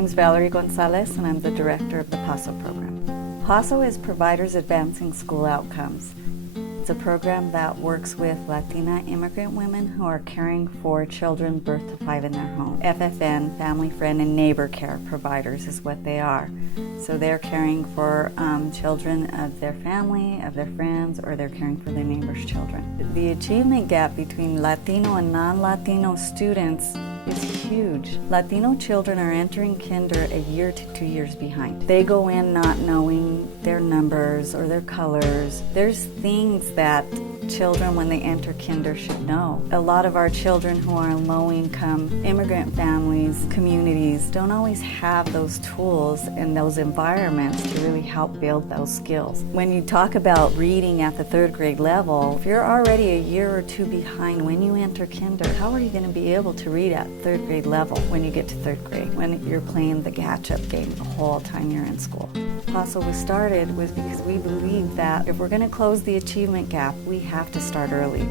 name's Valerie Gonzalez, and I'm the director of the Paso program. Paso is Providers Advancing School Outcomes. It's a program that works with Latina immigrant women who are caring for children birth to 5 in their home. FFN, family, friend, and neighbor care providers is what they are. So they're caring for children of their family, of their friends, or they're caring for their neighbors' children. The achievement gap between Latino and non-Latino students is huge. Latino children are entering kinder a year to 2 years behind. They go in not knowing their numbers or their colors. There's things that children when they enter kinder should know. A lot of our children who are in low-income immigrant families, communities, don't always have those tools and those environments to really help build those skills. When you talk about reading at the 3rd grade level, if you're already a year or 2 behind when you enter kinder, how are you going to be able to read at 3rd grade level when you get to 3rd grade, when you're playing the catch-up game the whole time you're in school? Paso was started was because we believe that if we're going to close the achievement gap, we have to start early.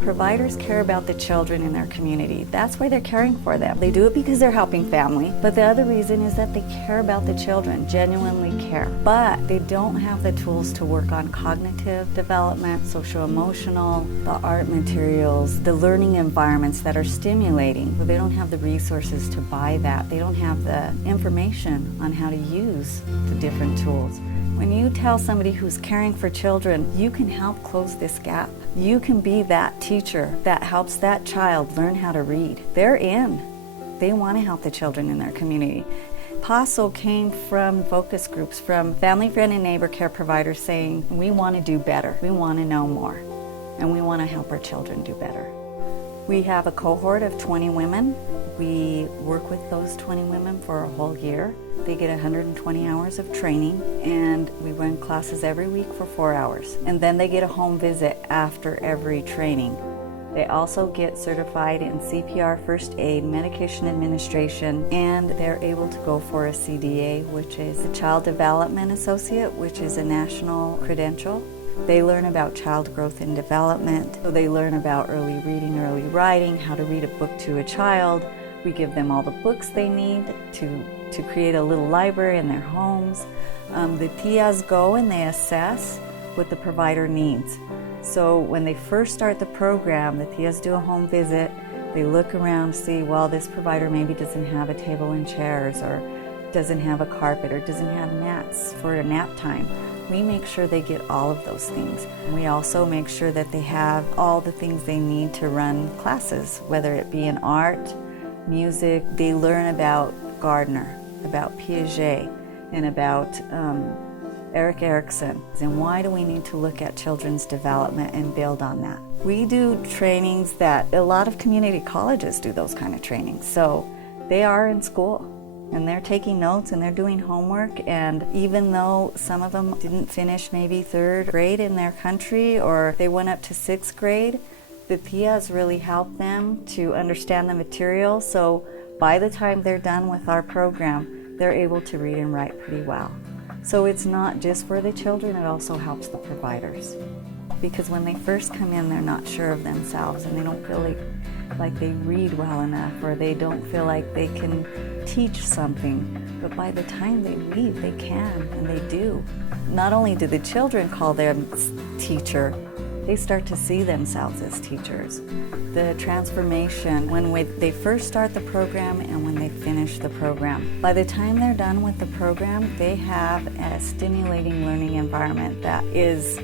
Providers care about the children in their community. That's why they're caring for them. They do it because they're helping family, but the other reason is that they care about the children, genuinely care. But they don't have the tools to work on cognitive development, social-emotional, the art materials, the learning environments that are stimulating. But they don't have the resources to buy that. They don't have the information on how to use the different tools. When you tell somebody who's caring for children, you can help close this gap. You can be that teacher that helps that child learn how to read. They're in. They want to help the children in their community. Paso came from focus groups, from family, friend, and neighbor care providers saying, we want to do better, we want to know more, and we want to help our children do better. We have a cohort of 20 women. We work with those 20 women for a whole year. They get 120 hours of training, and we run classes every week for 4 hours. And then they get a home visit after every training. They also get certified in CPR, first aid, medication administration, and they're able to go for a CDA, which is a Child Development Associate, which is a national credential. They learn about child growth and development. So they learn about early reading, early writing, how to read a book to a child. We give them all the books they need to create a little library in their homes. The tias go and they assess what the provider needs. So when they first start the program, the tias do a home visit. They look around, see, well, this provider maybe doesn't have a table and chairs, or doesn't have a carpet, or doesn't have mats for a nap time. We make sure they get all of those things. We also make sure that they have all the things they need to run classes, whether it be in art, music. They learn about Gardner, about Piaget, and about Erik Erikson. And why do we need to look at children's development and build on that? We do trainings that a lot of community colleges do those kind of trainings. So they are in school, and they're taking notes and they're doing homework, and even though some of them didn't finish maybe 3rd grade in their country, or they went up to 6th grade, the tias really help them to understand the material, so by the time they're done with our program, they're able to read and write pretty well. So it's not just for the children, it also helps the providers. Because when they first come in, they're not sure of themselves, and they don't feel like they read well enough, or they don't feel like they can teach something. But by the time they leave, they can, and they do. Not only do the children call them teacher, they start to see themselves as teachers. The transformation when they first start the program and when they finish the program. By the time they're done with the program, they have a stimulating learning environment that is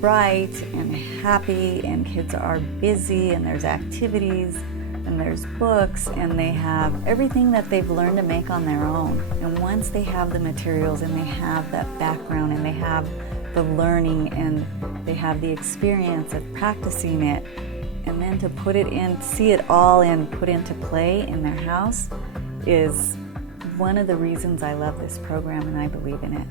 bright and happy, and kids are busy, and there's activities, and there's books, and they have everything that they've learned to make on their own. And once they have the materials and they have that background and they have the learning and they have the experience of practicing it, and then to put it in, see it all and put into play in their house is one of the reasons I love this program, and I believe in it.